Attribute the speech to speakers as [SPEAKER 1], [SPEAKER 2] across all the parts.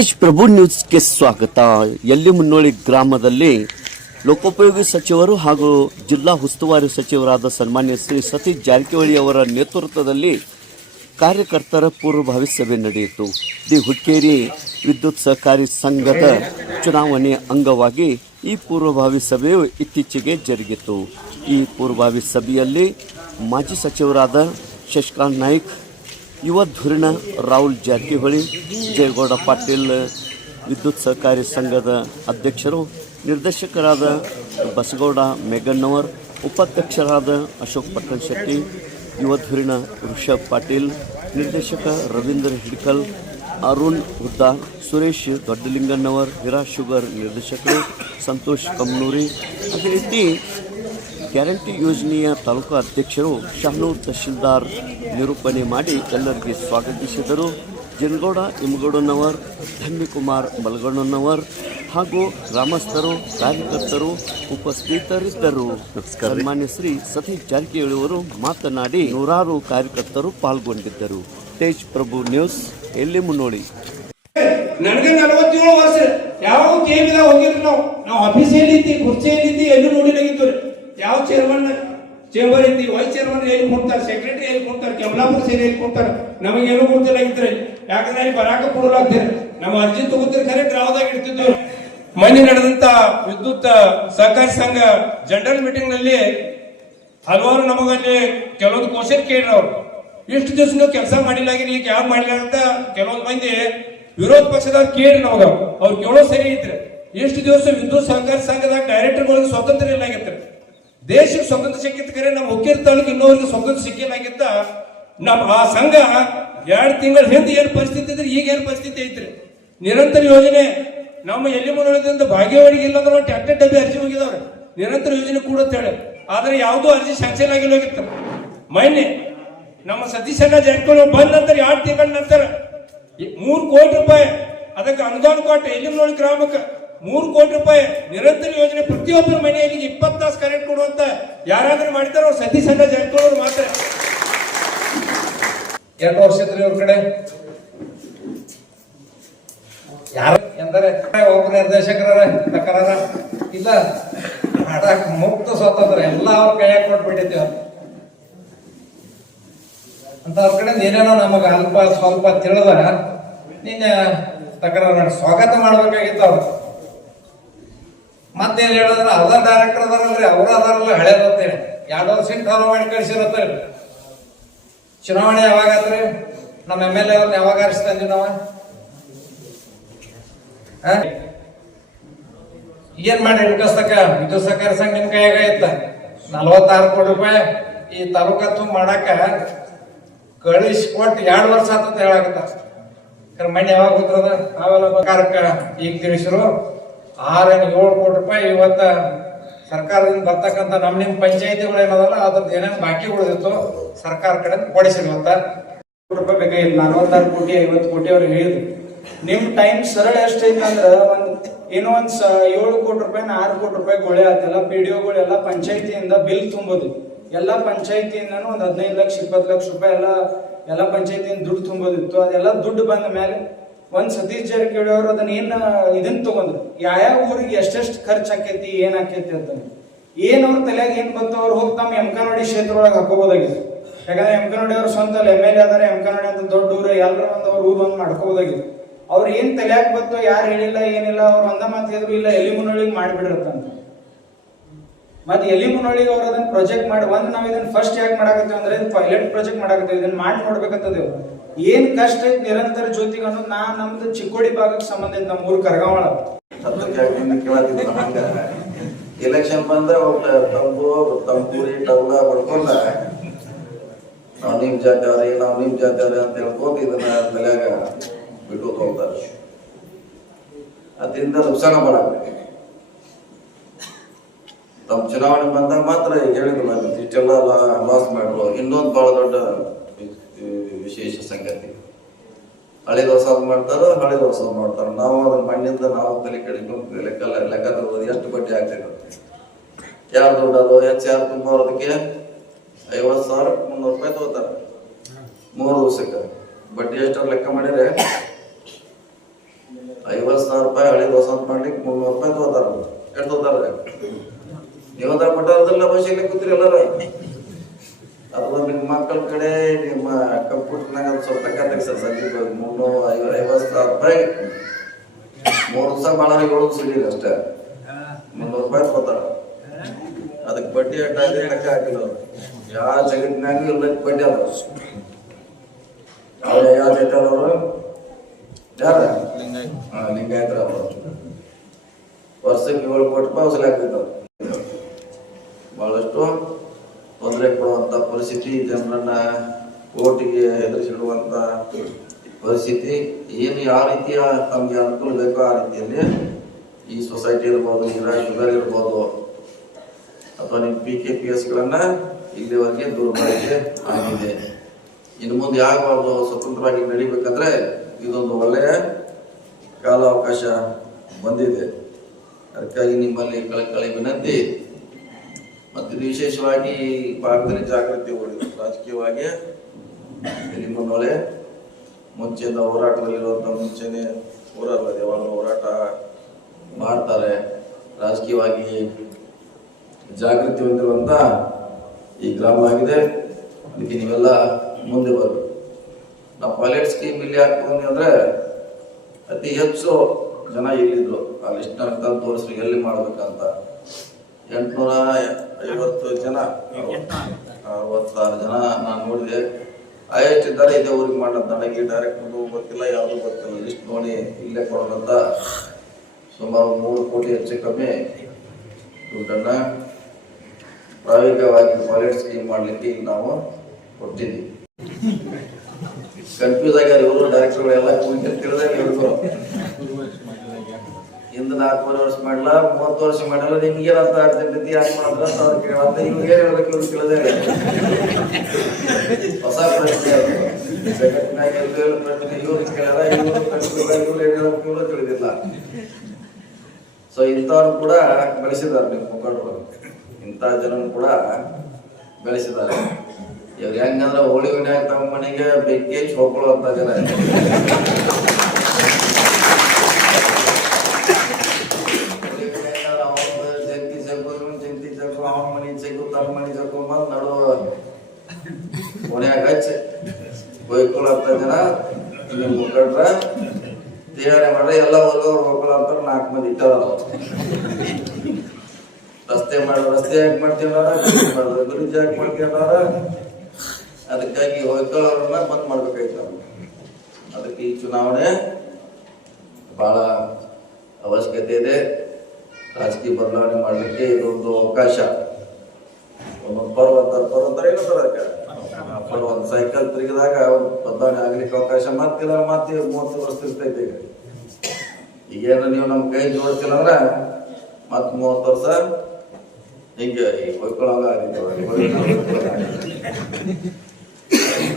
[SPEAKER 1] ತೇಜ್ ಪ್ರಭು ನ್ಯೂಸ್ಗೆ ಸ್ವಾಗತ. ಎಲ್ಲಿ ಮುನ್ನೋಳಿ ಗ್ರಾಮದಲ್ಲಿ ಲೋಕೋಪಯೋಗಿ ಸಚಿವರು ಹಾಗೂ ಜಿಲ್ಲಾ ಉಸ್ತುವಾರಿ ಸಚಿವರಾದ ಸನ್ಮಾನ್ಯ ಶ್ರೀ ಸತೀಶ್ ಜಾರಕಿಹೊಳಿ ಅವರ ನೇತೃತ್ವದಲ್ಲಿ ಕಾರ್ಯಕರ್ತರ ಪೂರ್ವಭಾವಿ ಸಭೆ ನಡೆಯಿತು. ದಿ ಹುಕ್ಕೇರಿ ವಿದ್ಯುತ್ ಸಹಕಾರಿ ಸಂಘದ ಚುನಾವಣೆ ಅಂಗವಾಗಿ ಈ ಪೂರ್ವಭಾವಿ ಸಭೆಯು ಇತ್ತೀಚೆಗೆ ಜರುಗಿತು. ಈ ಪೂರ್ವಭಾವಿ ಸಭೆಯಲ್ಲಿ ಮಾಜಿ ಸಚಿವರಾದ ಶಶಿಕಾಂತ್ ನಾಯ್ಕ್ ಯುವ ಧುರೀಣ ರಾಹುಲ್ ಜಾರಕಿಹೊಳಿ ಜಯಗೌಡ ಪಾಟೀಲ್ ವಿದ್ಯುತ್ ಸಹಕಾರಿ ಸಂಘದ ಅಧ್ಯಕ್ಷರು ನಿರ್ದೇಶಕರಾದ ಬಸಗೌಡ ಮೇಘಣ್ಣವರ್ ಉಪಾಧ್ಯಕ್ಷರಾದ ಅಶೋಕ್ ಪಟ್ಟಣ್ ಶೆಟ್ಟಿ ಯುವ ಧುರೀಣ ಋಷಭ್ ಪಾಟೀಲ್ ನಿರ್ದೇಶಕ ರವೀಂದ್ರ ಹಿಡ್ಕಲ್ ಅರುಣ್ ಹುದ್ದಾ ಸುರೇಶ್ ದೊಡ್ಡಲಿಂಗಣ್ಣವರ್ ಹಿರಾ ಶುಗರ್ ನಿರ್ದೇಶಕರು ಸಂತೋಷ್ ಕಮ್ನೂರಿ ಅದೇ ರೀತಿ ಗ್ಯಾರಂಟಿ ಯೋಜನೆಯ ತಾಲೂಕು ಅಧ್ಯಕ್ಷರು ಶಹನೂರ್ ತಹಶೀಲ್ದಾರ್ ನಿರೂಪಣೆ ಮಾಡಿ ಎಲ್ಲರಿಗೆ ಸ್ವಾಗತಿಸಿದರು. ಜನಗೌಡ ಇಮಗೌಡನವರ್ ಧನ್ಯಕುಮಾರ್ ಮಲಗಣ್ಣನವರ್ ಹಾಗೂ ಗ್ರಾಮಸ್ಥರು ಕಾರ್ಯಕರ್ತರು ಉಪಸ್ಥಿತರಿದ್ದರು. ಸನ್ಮಾನ್ಯ ಶ್ರೀ ಸತೀಶ್ ಜಾರಕಿಹೊಳಿ ಅವರು ಮಾತನಾಡಿ ನೂರಾರು ಕಾರ್ಯಕರ್ತರು ಪಾಲ್ಗೊಂಡಿದ್ದರು. ತೇಜ್ ಪ್ರಭು ನ್ಯೂಸ್ ಎಲ್ಲಿ ಮುನ್ನೋಡಿ.
[SPEAKER 2] ನನಗೆ ನಲವತ್ತೇಳು ವರ್ಷ. ಯಾವ ಕೇಮಿದಾಗ ಹೋಗಿರಿ ನಾವು? ನಾವು ಆಫೀಸಲ್ಲಿ ಇದ್ದಿ ಕುರ್ಚಿಯಲ್ಲಿ ಇದ್ದಿ ಎಲ್ಲಿ ನೋಡಿನಾಗಿದ್ದು ಯಾವ ಚೇರ್ಮನ್ ಚೇಂಬರ್ ಐತಿ ವೈಸ್ ಚೇರ್ಮನ್ ಎಲ್ಲಿ ಕೊಡ್ತಾರೆ ಸೆಕ್ರೆಟರಿ ಎಲ್ಲಿ ಕೊಡ್ತಾರೆ ಕಮಲಾಪುರ ಸೇರಿ ಎಲ್ಲಿ ಕೊಡ್ತಾರೆ ನಮಗೇನು ಇದ್ರೆ. ಯಾಕಂದ್ರೆ ಅಲ್ಲಿ ಬರಾಕ ಕೊಡಲಾಗ್ತಾರೆ ನಮ್ಮ ಅರ್ಜಿ ತಗೋತಿರ್ ಖರೆ ಡ್ರಾವದಾಗ ಇಡ್ತಿದ್ದು ಮೊನ್ನೆ ನಡೆದಂತ ವಿದ್ಯುತ್ ಸಹಕಾರಿ ಸಂಘ ಜನರಲ್ ಮೀಟಿಂಗ್ನಲ್ಲಿ ಹಲವಾರು ನಮಗಲ್ಲಿ ಕೆಲವೊಂದು ಕ್ವಶನ್ ಕೇಳ್ರಿ ಅವ್ರು. ಇಷ್ಟು ದಿವಸ ನೀವು ಕೆಲಸ ಮಾಡಿಲ್ಲಾಗಿರಿ ಈಗ ಯಾರು ಮಾಡಿಲ್ಲ ಅಂತ ಕೆಲವೊಂದು ಮಂದಿ ವಿರೋಧ ಪಕ್ಷದವ್ರು ಕೇಳಿ ನಮಗ ಅವ್ರು ಕೇಳೋ ಸರಿ ಇದ್ರೆ. ಇಷ್ಟು ದಿವಸ ವಿದ್ಯುತ್ ಸಹಕಾರಿ ಸಂಘದಾಗ ಡೈರೆಕ್ಟರ್ಗಳಿಗೆ ಸ್ವತಂತ್ರ ಇಲ್ಲಾಗಿತ್ತು ದೇಶಕ್ಕೆ ಸ್ವತಂತ್ರ ಸಿಕ್ಕಿತ್ತು ಕರೆ ನಮ್ಮ ಹುಕ್ಕೇರಿ ತಾಲೂಕು ಇನ್ನೊಂದು ಸ್ವತಂತ್ರ ಸಿಕ್ಕಿಲ್ಲಾಗಿತ್ತ ನಮ್ಮ ಆ ಸಂಘ ಎರಡು ತಿಂಗಳ ಹಿಂದೆ ಏನು ಪರಿಸ್ಥಿತಿ ಇದ್ರೆ, ಈಗ ಏನು ಪರಿಸ್ಥಿತಿ ಐತ್ರಿ? ನಿರಂತರ ಯೋಜನೆ ನಮ್ಮ ಎಲ್ಲಿ ಮನೋಳದಿಂದ ಭಾಗ್ಯವಾಗಿ ಇಲ್ಲ ಅಂದ್ರೆ ಟ್ಯಾಕ್ಟರ್ ಡಬ್ಬಿ ಅರ್ಜಿ ಹೋಗಿದವ್ರೆ? ನಿರಂತರ ಯೋಜನೆ ಕೂಡ ಹೇಳಿ. ಆದ್ರೆ ಯಾವುದೂ ಅರ್ಜಿ ಸ್ಯಾಂಕ್ಷನ್ ಆಗಿಲ್ಲ ಹೋಗಿತ್ತು. ಮೊನ್ನೆ ನಮ್ಮ ಸತೀಶಣ್ಣ ಜಾರಕಿಹೊಳಿ ಬಂದ ನಂತರ ಎರಡು ತಿಂಗಳ ನಂತರ ಮೂರು ಕೋಟಿ ರೂಪಾಯಿ ಅದಕ್ಕೆ ಅನುದಾನ ಕೊಟ್ಟು ಎಲ್ಲಿ ನೋಡಿ ಗ್ರಾಮಕ್ಕೆ ಮೂರು ಕೋಟಿ ರೂಪಾಯಿ ನಿರಂತರ ಯೋಜನೆ ಪ್ರತಿಯೊಬ್ಬರ ಮನೆಯಲ್ಲಿ ಇಪ್ಪತ್ತು ತಾಸು ಕರೆಂಟ್ ಕೊಡುವಂತ ಯಾರಾದ್ರೂ ಮಾಡಿದಾರೋ ಅವ್ರು ಸದ್ಯ ಸಣ್ಣ ಮಾತ್ರ.
[SPEAKER 3] ಎರಡು ವರ್ಷ ಇದ್ರಿ ಇವ್ರ ಕಡೆ. ಯಾರ ಎಂದರೆ ಒಬ್ಬ ನಿರ್ದೇಶಕರ ತಕರಾರ ಇಲ್ಲ ಮಾಡಕ್ ಮುಕ್ತ ಸ್ವಾತಂತ್ರ್ಯ, ಎಲ್ಲ ಅವ್ರ ಕೈಯಾಗ ಕೊಟ್ಬಿಟ್ಟಿದ್ದೀವಿ. ಅಂತ ಅವ್ರ ಕಡೆ ಏನೇನೋ ನಮಗ ಅಲ್ಪ ಸ್ವಲ್ಪ ತಿಳಿದ, ನಿನ್ನೆ ತಕರಾರು ಸ್ವಾಗತ ಮಾಡ್ಬೇಕಾಗಿತ್ತು ಅವ್ರು ಮತ್ತೇನ್ ಹೇಳಿದ್ರೆ ಅವರ ಡೈರೆಕ್ಟರ್ ಅದಾರಲ್ರಿ ಅವರ ಅದಾರಲ್ಲ ಬರ್ತೇನೆ ಎರಡು ವರ್ಷ ಕಾಲ ಮಾಡಿ ಕಳ್ಸಿರತ್ತೆ. ಚುನಾವಣೆ ಯಾವಾಗ ನಮ್ಮ ಎಂ ಎಲ್ ಎ ಅವ್ರನ್ನ ಯಾವಾಗ ಆರಿಸ್ತಾನೆ ನಾವ? ಏನ್ ಮಾಡಿ ಹಿಡ್ಕಸ್ತಕ್ಕ? ವಿದ್ಯುತ್ ಸಹಕಾರ ಸಂಘ ನಿಮ್ ಕೈಯಾಗ ಇತ್ತ ನಲ್ವತ್ತಾರು ಕೋಟಿ ರೂಪಾಯಿ ಈ ತಾಲೂಕತ್ತು ಮಾಡಕ ಮಾಡಾಕ ಕಳಿಸಿ ಕೊಟ್ಟು ಎರಡು ವರ್ಷ ಆತಂತ ಹೇಳಾಕತ್ತ. ಮಣ್ಣು ಯಾವಾಗ ಹೋದ್ರದ ನಾವೆಲ್ಲ ಸರ್ಕಾರಕ್ಕ ಈಗ ತಿಳಿಸಿರು. ಆರೇನು ಏಳು ಕೋಟಿ ರೂಪಾಯಿ ಇವತ್ತ ಸರ್ಕಾರದಿಂದ ಬರ್ತಕ್ಕಂಥ ನಮ್ಮ ನಿಮ್ಮ ಪಂಚಾಯತಿಗಳು ಏನದಲ್ಲ ಅದ್ರದ್ದು ಏನೇನು ಬಾಕಿ ಉಳಿದಿತ್ತು ಸರ್ಕಾರ ಕಡೆ ಕೊಡಿಸಿ ಇವತ್ತ
[SPEAKER 4] ಕೋಟಿ ರೂಪಾಯಿ ಬೇಕಾಗಿತ್ತು ನಲವತ್ತಾರು ಕೋಟಿ, ಐವತ್ತು ಕೋಟಿ ಅವ್ರಿಗೆ ಹೇಳಿದ್ರು. ನಿಮ್ಮ ಟೈಮ್ ಸರಳ ಎಷ್ಟೈತೆ ಅಂದ್ರ ಒಂದ್ ಏನೋ ಒಂದು ಸ ಏಳು ಕೋಟಿ ರೂಪಾಯಿ ಆರು ಕೋಟಿ ರೂಪಾಯಿ ಗೊಳೆ ಆತಲ್ಲ ಪಿ ಡಿ ಒಗಳೆಲ್ಲ ಪಂಚಾಯತಿಯಿಂದ ಬಿಲ್ ತುಂಬೋದು. ಎಲ್ಲ ಪಂಚಾಯತಿಯಿಂದ ಒಂದು ಹದಿನೈದು ಲಕ್ಷ, ಇಪ್ಪತ್ತು ಲಕ್ಷ ರೂಪಾಯಿ ಎಲ್ಲ ಎಲ್ಲ ಪಂಚಾಯತಿಯಿಂದ ದುಡ್ಡು ತುಂಬೋದಿತ್ತು. ಅದೆಲ್ಲ ದುಡ್ಡು ಬಂದ ಮೇಲೆ ಒಂದ್ ಸತೀಶ್ ಜಾರಕಿಹೊಳಿ ಅವರು ಅದನ್ನ ಏನ್ ಇದನ್ನ ತಗೊಂಡ್ರು. ಯಾವ್ಯಾವ ಊರಿಗೆ ಎಷ್ಟೆಷ್ಟು ಖರ್ಚು ಆಕೈತಿ, ಏನ್ ಆಕೈತಿ ಅಂತ. ಏನ್ ಅವ್ರ ತಲೆಯಾಗ ಏನ್ ಬಂತು, ಅವ್ರು ಹೋಗಿ ತಮ್ಮ ಎಮ್ಕನೋಡಿ ಕ್ಷೇತ್ರ ಒಳಗೆ ಹಾಕೋಬೋದಾಗಿತ್ತು ಯಾಕಂದ್ರೆ ಎಮ್ಕನೋಡಿ ಅವ್ರ ಸ್ವಂತ ಎಂ ಎಲ್ ಎ ಅದಾರೆ ಎಮ್ಕನೋಡಿ ಅಂತ ದೊಡ್ಡ ಊರು ಎಲ್ಲರ ಒಂದು ಅವ್ರ ಊರು ಒಂದು ಮಾಡ್ಕೋಬೋದಾಗಿತ್ತು ಅವ್ರು ಏನ್ ತಲೆಯಾಗ ಬಂತು, ಯಾರು ಹೇಳಿಲ್ಲ, ಏನಿಲ್ಲ, ಅವ್ರು ಅಂದ ಮಾತು ಹೇಳಿದ್ರು, ಇಲ್ಲ ಎಲಿ ಮುನ್ನೊಳಿಗೆ ಮಾಡಿಬಿಡಿರತ್ತಂತ ಮತ್ತೆ ಎಲ್ಲಿ ಮುನ್ನೋಳಿಗೆ ಅವ್ರು ಅದನ್ನ ಪ್ರಾಜೆಕ್ಟ್ ಮಾಡಿ, ಒಂದ್ ನಾವ್ ಇದನ್ನ ಫಸ್ಟ್ ಯಾಕೆ ಮಾಡಾಕತ್ತೇವೆ ಅಂದ್ರೆ ಪೈಲಟ್ ಪ್ರೊಜೆಕ್ಟ್ ಮಾಡಾಕತ್ತೇವೆ ಇದನ್ನ ಮಾಡಿ ನೋಡ್ಬೇಕಂತದೇವ್. ಏನ್ ಕಷ್ಟ ಐತಿ ನಿರಂತರ ಜ್ಯೋತಿಗೆ ಅನ್ನೋದು ನಾ ನಮ್ದು ಚಿಕ್ಕೋಡಿ ಭಾಗಕ್ಕೆ ಸಂಬಂಧ ನಮ್ಮ ಊರು ಕರ್ಗಾವಳ.
[SPEAKER 5] ಎಲೆಕ್ಷನ್ ಬಂದ್ರೆ ಒಬ್ಬ ತಂಬು ತಂಬೂರಿ ಟೌಲ ಬಡ್ಕೊಂಡ ನಾವ್ ನಿಮ್ ಜಾತಿಯವ್ರಿ ನಾವ್ ನಿಮ್ ಜಾತಿಯವ್ರಿ ಅಂತ ಹೇಳ್ಕೋತ ಇದನ್ನ ತಲೆಯಾಗ ಬಿಟ್ಟು ಹೋಗ್ತಾರೆ. ಅದರಿಂದ ನುಕ್ಸಾನ ಮಾಡಾಕ್ಬೇಕು ತಮ್ಮ ಚುನಾವಣೆ ಬಂದಾಗ ಮಾತ್ರ ಹೇಳಿದ್ರು ಇಷ್ಟೆಲ್ಲ ಲಾಸ್ ಮಾಡಿದ್ರು ಇನ್ನೊಂದು ಬಹಳ ದೊಡ್ಡ ವಿಶೇಷ ಸಂಗತಿ. ಹಳೆ ಹೊಸ ಮಾಡ್ತಾರೋ, ಹಳೆ ಹೊಸ ಮಾಡ್ತಾರೋ. ನಾವು ಅದ್ರ ಮಣ್ಣಿಂದ ನಾವು ತಲೆ ಕಡಿಕೊಂಡು ಲೆಕ್ಕ ಲೆಕ್ಕ ತಗೋದು ಎಷ್ಟು ಬಡ್ಡಿ ಆಗ್ತೈತೆ ಯಾರು ದುಡ್ಡದು ಹೆಚ್ಚು ಯಾರು ತುಂಬೋದಕ್ಕೆ ಐವತ್ತು ಸಾವಿರ, ಮುನ್ನೂರು ರೂಪಾಯಿ ತಗೋತಾರೆ. ಮೂರು ದಿವಸಕ್ಕೆ. ಬಡ್ಡಿ ಎಷ್ಟು ಲೆಕ್ಕ ಮಾಡಿದ್ರೆ ಐವತ್ತು ಸಾವಿರ ರೂಪಾಯಿ ಹಳೆ ಹೊಸದು ಮಾಡ್ಲಿಕ್ಕೆ ಮುನ್ನೂರು ರೂಪಾಯಿ ತಗೋತಾರೆ. ಎಷ್ಟು ತಗೋತಾರ? ನೀವಂತ ಕೊಟ್ಟಾರದಲ್ಲ ಭಾಷೆಯಲ್ಲಿ ಕೂತ್ರಿ ಎಲ್ಲರ? ಅದ್ರ ನಿಮ್ಮ ಮಕ್ಕಳ ಕಡೆ ನಿಮ್ಮ ಕಂಪ್ಯೂಟರ್ನಾಗ ಅದು ಸ್ವಲ್ಪ ಲೆಕ್ಕ ತೆಗ್ಸರ್ ಸಂಜೆ ಮುನ್ನೂರು ಐವ ಐವತ್ತು ಸಾವಿರ ರೂಪಾಯಿ. ಮೂರು ದಿವಸ ಮಾಡೋರಿಗೆ ಏಳು ಸಿಡಿಲ್ಲ ಅಷ್ಟೇ. ಮುನ್ನೂರು ರೂಪಾಯಿ ತಗೋತಾರ ಅದಕ್ಕೆ ಬಡ್ಡಿ ಅಡ್ಡ ಲೆಕ್ಕ ಹಾಕಿಲ್ಲ ಅವ್ರು. ಯಾವ ಜಗತ್ತಿನಾಗ ಇಲ್ಲ ಬಡ್ಡಿ ಅದ ಅವ್ರು ಯಾವ ಜೊತೆ ಅವರು ಯಾರ? ಹಾ ಲಿಂಗಾಯತರ ಅವರು. ವರ್ಷಕ್ಕೆ ಏಳು ಕೋಟಿ ರೂಪಾಯಿ ವಸೂಲಿ ಆಗ್ತಿತ್ತು ಪರಿಸ್ಥಿತಿ, ಜನರನ್ನ ಓಟಿಗೆ ಎದುರಿಸಿಡುವಂತ ಪರಿಸ್ಥಿತಿ, ಏನು ಯಾವ ರೀತಿಯ ತಮಗೆ ಅನುಕೂಲ ಬೇಕೋ ಆ ರೀತಿಯಲ್ಲಿ ಈ ಸೊಸೈಟಿ ಇರ್ಬೋದು ಇರಾ ಶುಗರ್ ಇರ್ಬೋದು, ಅಥವಾ ನಿಮ್ಮ ಪಿ ಕೆ ಪಿ ಎಸ್ಗಳನ್ನ ಇಲ್ಲಿವರೆಗೆ ದುರ್ಬಳಕೆ ಆಗಿದೆ. ಇನ್ನು ಮುಂದೆ ಆಗಬಾರ್ದು ಸ್ವತಂತ್ರವಾಗಿ ನಡಿಬೇಕಂದ್ರೆ ಇದೊಂದು ಒಳ್ಳೆಯ ಕಾಲಾವಕಾಶ ಬಂದಿದೆ. ಅದಕ್ಕಾಗಿ ನಿಮ್ಮಲ್ಲಿ ಕಳಕಳಿ ವಿನಂತಿ. ಮತ್ತು ವಿಶೇಷವಾಗಿ ಈ ಭಾಗದಲ್ಲಿ ಜಾಗೃತಿ ಹೋಗಿದೆ ರಾಜಕೀಯವಾಗಿ ನಿಮ್ಮನ್ನೊಳೆ ಮುಂಚೆಯಿಂದ ಹೋರಾಟದಲ್ಲಿರುವಂಥ ಮುಂಚೆನೆ ಹೋರಾಟ ಯಾವಾಗ ಹೋರಾಟ ಮಾಡ್ತಾರೆ. ರಾಜಕೀಯವಾಗಿ ಜಾಗೃತಿ ಹೊಂದಿರುವಂತ ಈ ಗ್ರಾಮ ಆಗಿದೆ. ಅದಕ್ಕೆ ನೀವೆಲ್ಲ ಮುಂದೆ ಬರಬೇಕು. ನಾವು ಪೈಲಟ್ ಸ್ಕೀಮ್ ಇಲ್ಲಿ ಹಾಕ್ತೀನಿ ಅಂದ್ರೆ ಅತಿ ಹೆಚ್ಚು ಜನ ಇಲ್ಲಿದ್ರು. ಆ ಅಂತ ತೋರಿಸ್ರಿ, ಎಲ್ಲಿ ಮಾಡ್ಬೇಕಂತ. ಎಂಟ್ನೂರ ಐವತ್ತು ಜನ ಅರವತ್ತಾರು ಜನ ನಾನು ನೋಡಿದೆ. ಹೈಯೆಸ್ಟ್ ಇದ್ದಾರೆ ಇದೇ ಊರಿಗೆ ಮಾಡೋದು ನನಗೆ ಡೈರೆಕ್ಟ್ ಗೊತ್ತಿಲ್ಲ ಯಾವುದು ಗೊತ್ತಿಲ್ಲ. ಲಿಸ್ಟ್ ನೋಡಿ ಇಲ್ಲೇ ಕೊಡೋದಂತ ಸುಮಾರು ಮೂರು ಕೋಟಿ ಹೆಚ್ಚು ಕಮ್ಮಿ ದುಡ್ಡನ್ನ ಪ್ರಾಯೋಗಿಕವಾಗಿ ಪಾಲಿಟ್ ಸ್ಕೀಮ್ ಮಾಡಲಿಕ್ಕೆ ಇಲ್ಲಿ ನಾವು ಕೊಟ್ಟಿದ್ದೀವಿ. ಕನ್ಫ್ಯೂಸ್ ಆಗ್ಯಾರ ಇವರು ಡೈರೆಕ್ಟರ್ಗಳೆಲ್ಲ ಕೂಡ ತಿಳಿದಾಗ ಇವ್ರಿಗೂ ಇಂದ ನಾಲ್ಕೂವರೆ ವರ್ಷ ಮಾಡಲ್ಲ ಮೂವತ್ತು ವರ್ಷ ಮಾಡಲ್ಲ ನಿಮ್ಗೆ ಅಂತ ಅರ್ಜೆಂಟ್ ಯಾಕೆ ಮಾಡಿದ್ರ ಅಂತ ಅವ್ರು ಕೇಳಂತ ಏನ್ ಹೇಳ್ಬೇಕು ಇವ್ರು ಕೇಳಿದೆ ಹೊಸ ಪ್ರಶ್ನೆ ಜಗತ್ತಿನಾಗ ತಿಳಿದಿಲ್ಲ. ಸೊ ಇಂಥವ್ರು ಕೂಡ ಬೆಳೆಸಿದ್ದಾರೆ ನಿಮ್ಮ ಮುಖಂಡರು. ಇಂಥ ಜನನು ಕೂಡ ಬೆಳೆಸಿದ್ದಾರೆ. ಇವ್ರು ಹೆಂಗಂದ್ರೆ ಹೋಳಿ ವಿನಾಯಕ ತಮ್ಮ ಮನೆಗೆ ಬೆಂಕಿ ಹಚ್ಚಿ ಹೋಗ್ಕೊಳ್ಳುವಂತ ಜನ ಹೋಳಿ ವಿನಾಯಕ ಅವ್ನ್ದು ಜಂತಿ ಜಗ್ಗು ಇವ್ನ್ ಜಂತಿ ಜಗ್ಗು ಅವನ ಮನೆ ಜಗ್ಗು ತಮ್ಮ ಮನೆ ಜಗ್ಗು ಬಂದು ನಡು ಕೊನೆಯಾಗ ಹಚ್ಚಿ ಬೈಕೊಳ್ಳುವಂತ ಜನ ತಯಾರಿ ಮಾಡ್ರೆ ಎಲ್ಲ ಹೋಗೋರು ಹೋಗಲ್ಲ ಅಂತ ನಾಲ್ಕು ಮಂದಿ ಇಟ್ಟಾರ. ರಸ್ತೆ ಮಾಡಿ, ರಸ್ತೆ ಯಾಕೆ ಮಾಡ್ತೀವಲ್ಲ ಬ್ರಿಡ್ಜ್ ಯಾಕೆ ಮಾಡ್ಕೊಂಡಾರ ಅದಕ್ಕಾಗಿ ಹೊಯ್ಕೊಳ್ಳೋರನ್ನ ಬಂದ್ ಮಾಡ್ಬೇಕಾಯ್ತು. ಅದಕ್ಕೆ ಈ ಚುನಾವಣೆ ಬಹಳ ಅವಶ್ಯಕತೆ ಇದೆ. ರಾಜಕೀಯ ಬದಲಾವಣೆ ಮಾಡಲಿಕ್ಕೆ ಇದೊಂದು ಅವಕಾಶ. ಒಂದೊಂದು ಪರ್ವ ಅಂತಾರೆ ಪರ್ವ ಅಂತಾರೆ ಏನಂತಾರೆ ಅದಕ್ಕೆ. ಪರ್ವ ಒಂದು ಸೈಕಲ್ ತಿರುಗಿದಾಗ ಒಂದು ಬದಲಾವಣೆ ಆಗ್ಲಿಕ್ಕೆ ಅವಕಾಶ. ಮತ್ತಿಲ್ಲ ಮತ್ತೆ ಮೂವತ್ತು ವರ್ಷ ಇರ್ತೈತೆ ಈಗ. ಈಗೇನು ನೀವು ನಮ್ಮ ಕೈ ಜೋಡಿಸಿಲ್ಲ ಅಂದ್ರೆ ಮತ್ತೆ ಮೂವತ್ತು ವರ್ಷ ಹಿಂಗೆ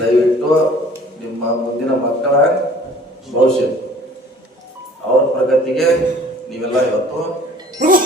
[SPEAKER 5] ದಯವಿಟ್ಟು ನಿಮ್ಮ ಮುಂದಿನ ಮಕ್ಕಳ ಭವಿಷ್ಯ, ಅವ್ರ ಪ್ರಗತಿಗೆ ನೀವೆಲ್ಲ ಇವತ್ತು